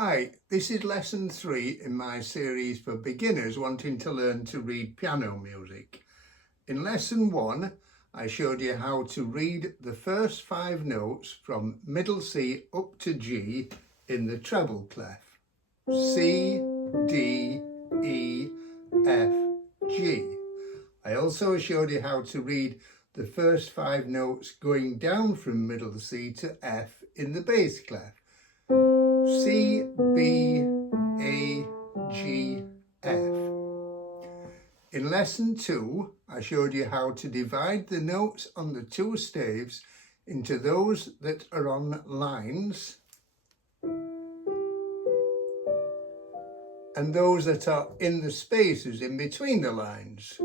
Hi, this is lesson 3 in my series for beginners wanting to learn to read piano music. In lesson 1, I showed you how to read the first 5 notes from middle C up to G in the treble clef. C, D, E, F, G. I also showed you how to read the first 5 notes going down from middle C to F in the bass clef. C, B, A, G, F. In lesson 2, I showed you how to divide the notes on the 2 staves into those that are on lines and those that are in the spaces in between the lines,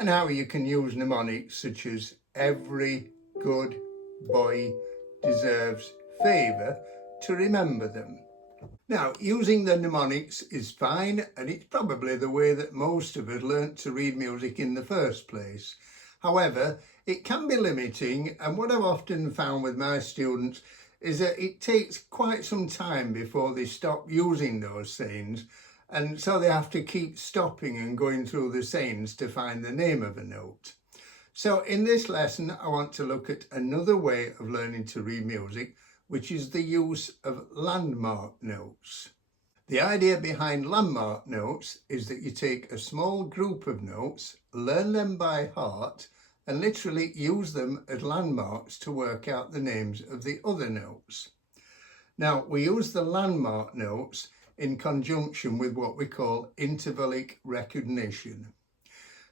and how you can use mnemonics such as every good boy deserves favour to remember them. Now, using the mnemonics is fine, and it's probably the way that most of us learnt to read music in the first place. However, it can be limiting, and what I've often found with my students is that it takes quite some time before they stop using those sayings, and so they have to keep stopping and going through the sayings to find the name of a note. So in this lesson, I want to look at another way of learning to read music, which is the use of landmark notes. The idea behind landmark notes is that you take a small group of notes, learn them by heart, and literally use them as landmarks to work out the names of the other notes. Now, we use the landmark notes in conjunction with what we call intervallic recognition.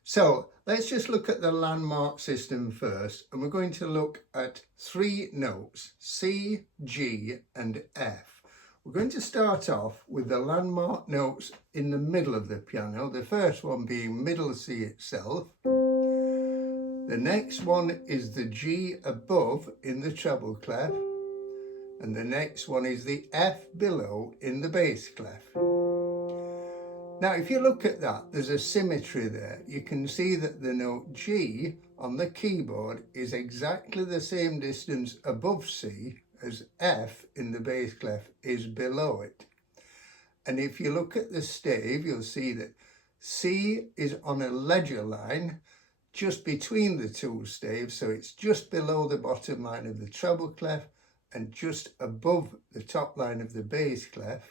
So let's just look at the landmark system first, and we're going to look at 3 notes, C, G and F. We're going to start off with the landmark notes in the middle of the piano, the first one being middle C itself. The next one is the G above in the treble clef, and the next one is the F below in the bass clef. Now, if you look at that, there's a symmetry there. You can see that the note G on the keyboard is exactly the same distance above C as F in the bass clef is below it. And if you look at the stave, you'll see that C is on a ledger line just between the 2 staves, so it's just below the bottom line of the treble clef and just above the top line of the bass clef.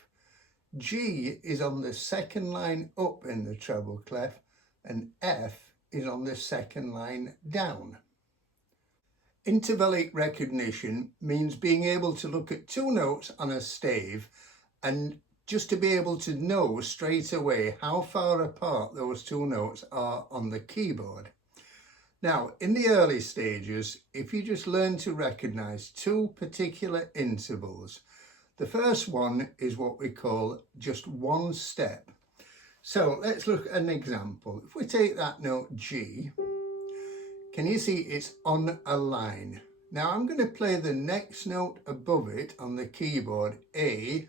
G is on the second line up in the treble clef, and F is on the second line down. Intervallic recognition means being able to look at 2 notes on a stave and just to be able to know straight away how far apart those 2 notes are on the keyboard. Now, in the early stages, if you just learn to recognise 2 particular intervals, the first one is what we call just 1 step. So let's look at an example. If we take that note G, can you see it's on a line? Now I'm going to play the next note above it on the keyboard, A,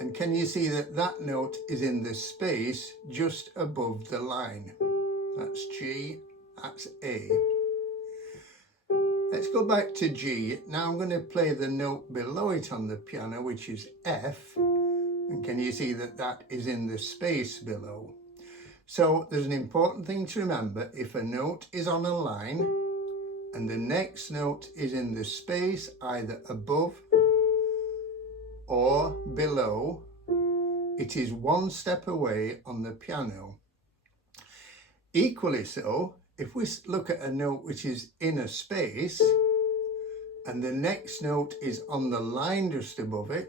and can you see that that note is in the space just above the line? That's G, that's A. Let's go back to G. Now I'm going to play the note below it on the piano, which is F. And can you see that that is in the space below? So there's an important thing to remember. If a note is on a line and the next note is in the space either above or below, it is 1 step away on the piano. Equally so, if we look at a note which is in a space and the next note is on the line just above it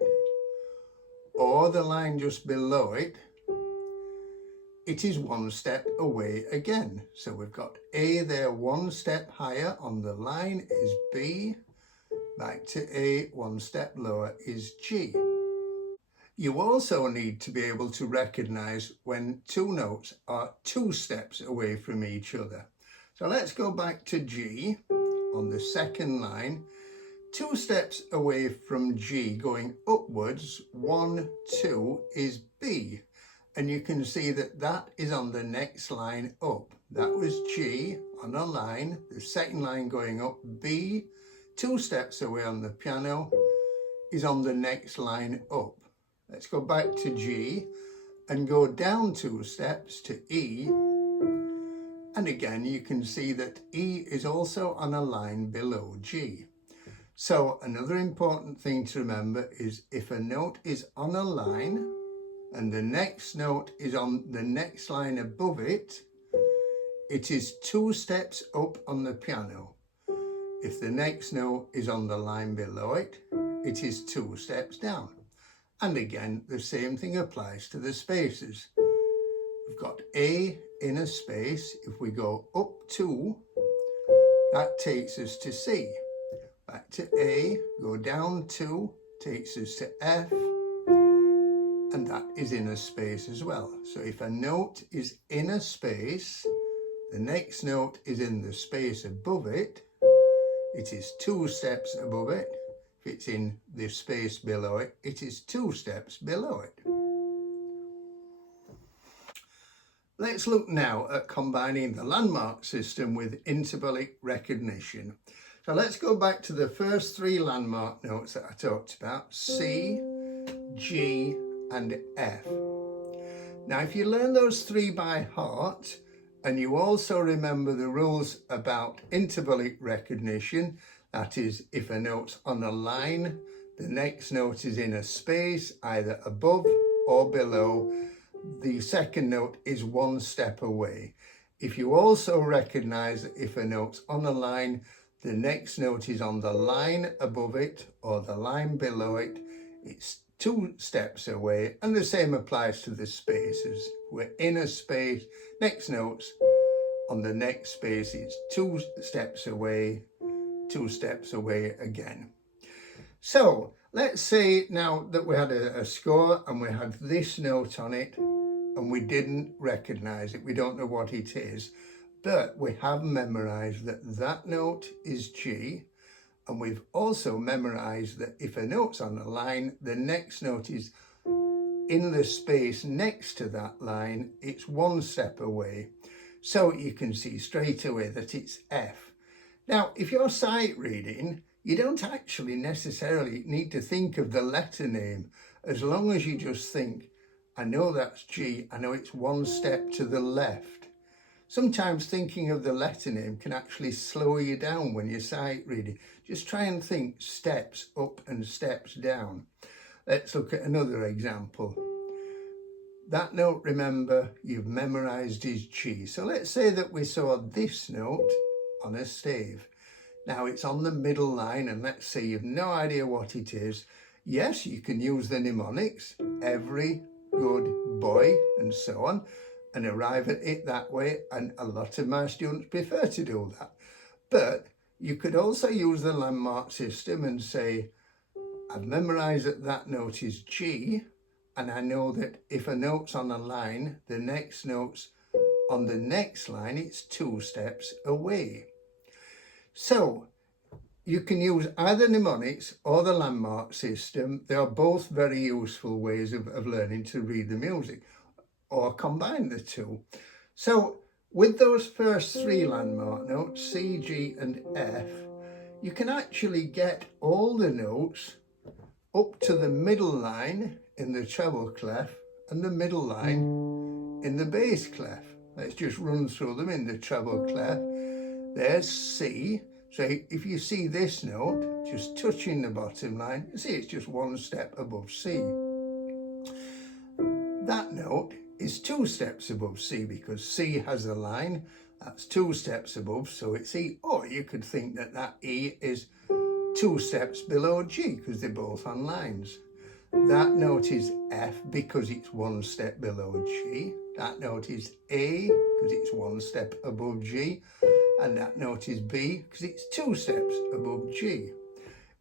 or the line just below it, it is 1 step away again. So we've got A there 1 step higher on the line is B, back to A 1 step lower is G. You also need to be able to recognise when 2 notes are 2 steps away from each other. So let's go back to G on the second line. 2 steps away from G going upwards, 1, 2 is B. And you can see that that is on the next line up. That was G on a line, the second line going up, B, 2 steps away on the piano, is on the next line up. Let's go back to G and go down 2 steps to E. And again, you can see that E is also on a line below G. So another important thing to remember is if a note is on a line and the next note is on the next line above it, it is 2 steps up on the piano. If the next note is on the line below it, it is 2 steps down. And again, the same thing applies to the spaces. We've got A in a space. If we go up 2, that takes us to C. Back to A, go down 2, takes us to F, and that is in a space as well. So if a note is in a space, the next note is in the space above it, it is 2 steps above it. If it's in the space below it, it is 2 steps below it. Let's look now at combining the landmark system with intervallic recognition. So let's go back to the first 3 landmark notes that I talked about, C, G and F. Now if you learn those 3 by heart, and you also remember the rules about intervallic recognition, that is, if a note's on a line, the next note is in a space, either above or below, the second note is 1 step away. If you also recognize that if a note's on a line, the next note is on the line above it or the line below it, it's 2 steps away, and the same applies to the spaces. We're in a space, next note's on the next space, it's 2 steps away, 2 steps away again. So let's say now that we had a score and we had this note on it and we didn't recognize it, we don't know what it is, but we have memorized that that note is G. And we've also memorized that if a note's on a line, the next note is in the space next to that line, it's 1 step away. So you can see straight away that it's F. Now, if you're sight reading, you don't actually necessarily need to think of the letter name, as long as you just think, I know that's G, I know it's 1 step to the left. Sometimes thinking of the letter name can actually slow you down when you're sight reading. Just try and think steps up and steps down. Let's look at another example. That note, remember, you've memorized is G. So let's say that we saw this note on a stave. Now it's on the middle line, and let's say you've no idea what it is. Yes, you can use the mnemonics, every, good, boy, and so on, and arrive at it that way, and a lot of my students prefer to do that. But you could also use the landmark system and say, I've memorized that that note is G, and I know that if a note's on a line, the next note's on the next line, it's 2 steps away. So you can use either mnemonics or the landmark system. They are both very useful ways of learning to read the music, or combine the 2. So with those first 3 landmark notes, C, G and F, you can actually get all the notes up to the middle line in the treble clef and the middle line in the bass clef. Let's just run through them. In the treble clef, there's C. So if you see this note just touching the bottom line, you see it's just 1 step above C. That note is 2 steps above C because C has a line. That's 2 steps above, so it's E. Or you could think that that E is 2 steps below G because they're both on lines. That note is F because it's 1 step below G. That note is A because it's 1 step above G. And that note is B because it's 2 steps above G.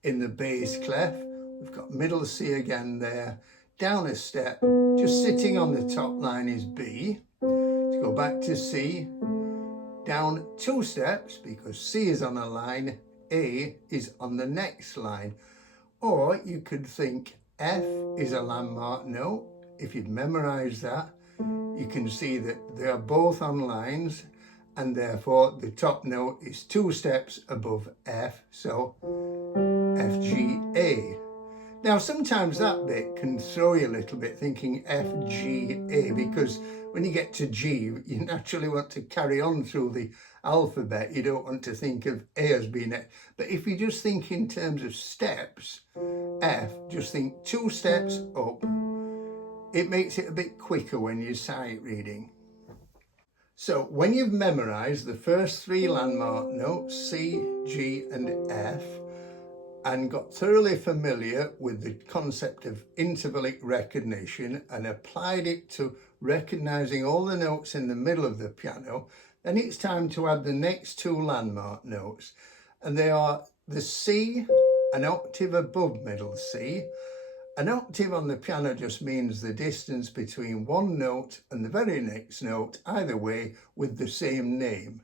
In the bass clef, we've got middle C again there. Down a step, just sitting on the top line is B. Let's go back to C. Down 2 steps because C is on a line, A is on the next line. Or you could think F is a landmark note. If you'd memorize that, you can see that they are both on lines, and therefore the top note is 2 steps above F, so F, G, A. Now, sometimes that bit can throw you a little bit, thinking F, G, A, because when you get to G, you naturally want to carry on through the alphabet. You don't want to think of A as being it. But if you just think in terms of steps, F, just think 2 steps up. It makes it a bit quicker when you're sight reading. So when you've memorised the first 3 landmark notes, C, G and F, and got thoroughly familiar with the concept of intervallic recognition and applied it to recognising all the notes in the middle of the piano, then it's time to add the next 2 landmark notes. And they are the C, an octave above middle C. An octave on the piano just means the distance between one note and the very next note, either way, with the same name.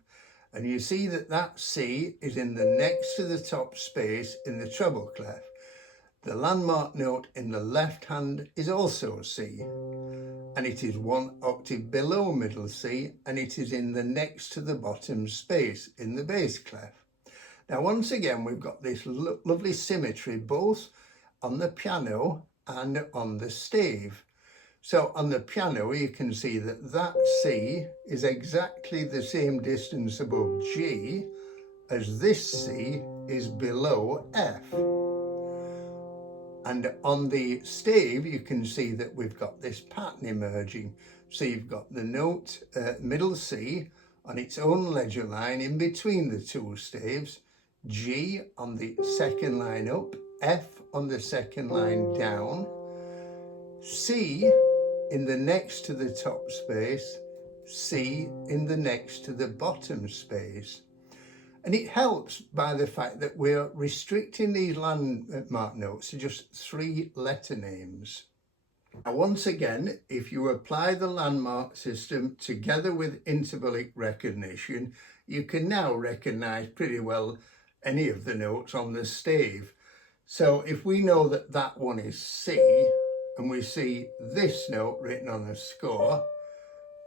And you see that that C is in the next to the top space in the treble clef. The landmark note in the left hand is also C, and it is 1 octave below middle C, and it is in the next to the bottom space in the bass clef. Now, once again, we've got this lovely symmetry both on the piano and on the stave. So on the piano, you can see that that C is exactly the same distance above G as this C is below F. And on the stave, you can see that we've got this pattern emerging. So you've got the note middle C on its own ledger line in between the 2 staves, G on the second line up, F on the second line down, C in the next to the top space, C in the next to the bottom space. And it helps by the fact that we're restricting these landmark notes to just 3 letter names. Now, once again, if you apply the landmark system together with intervallic recognition, you can now recognise pretty well any of the notes on the stave. So if we know that that one is C, and we see this note written on the score,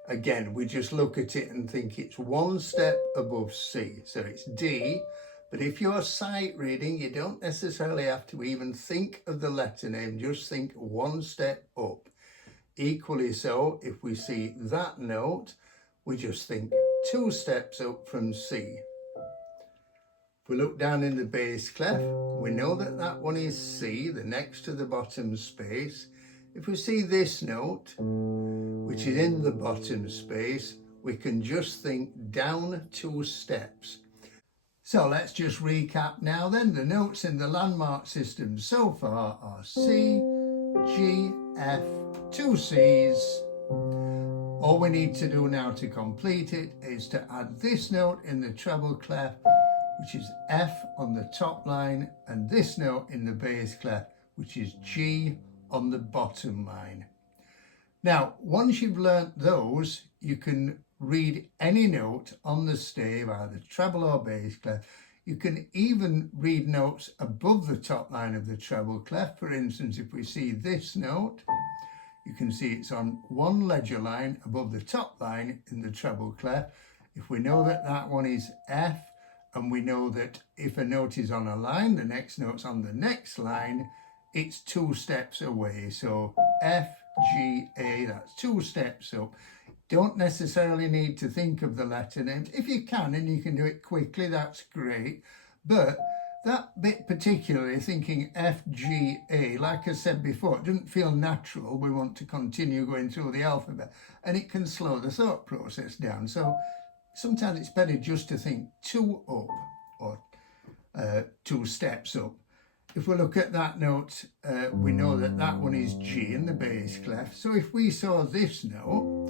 again, we just look at it and think it's 1 step above C. So it's D, but if you're sight reading, you don't necessarily have to even think of the letter name, just think 1 step up. Equally so, if we see that note, we just think 2 steps up from C. If we look down in the bass clef, we know that that one is C, the next to the bottom space. If we see this note, which is in the bottom space, we can just think down 2 steps. So let's just recap now then. The notes in the landmark system so far are C, G, F, 2 Cs. All we need to do now to complete it is to add this note in the treble clef, which is F on the top line, and this note in the bass clef, which is G on the bottom line. Now, once you've learnt those, you can read any note on the stave, either treble or bass clef. You can even read notes above the top line of the treble clef. For instance, if we see this note, you can see it's on 1 ledger line above the top line in the treble clef. If we know that that one is F, and we know that if a note is on a line, the next note's on the next line, it's 2 steps away. So F, G, A, that's 2 steps up. Don't necessarily need to think of the letter names. If you can, and you can do it quickly, that's great. But that bit particularly, thinking F, G, A, like I said before, it doesn't feel natural. We want to continue going through the alphabet, and it can slow the thought process down. So sometimes it's better just to think 2 up, or 2 steps up. If we look at that note, we know that that one is G in the bass clef. So if we saw this note,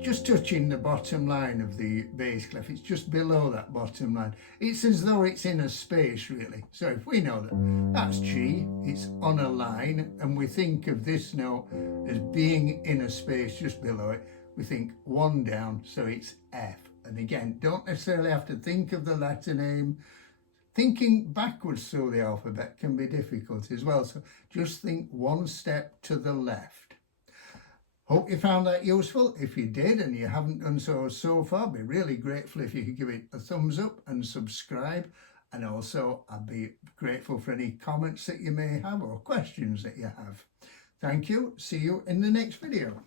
just touching the bottom line of the bass clef, it's just below that bottom line. It's as though it's in a space, really. So if we know that that's G, it's on a line, and we think of this note as being in a space just below it, we think 1 down, so it's F. And again, don't necessarily have to think of the letter name. Thinking backwards through the alphabet can be difficult as well, so just think 1 step to the left. Hope you found that useful. If you did and you haven't done so far, I'd be really grateful if you could give it a thumbs up and subscribe. And also I'd be grateful for any comments that you may have or questions that you have. Thank you. See you in the next video.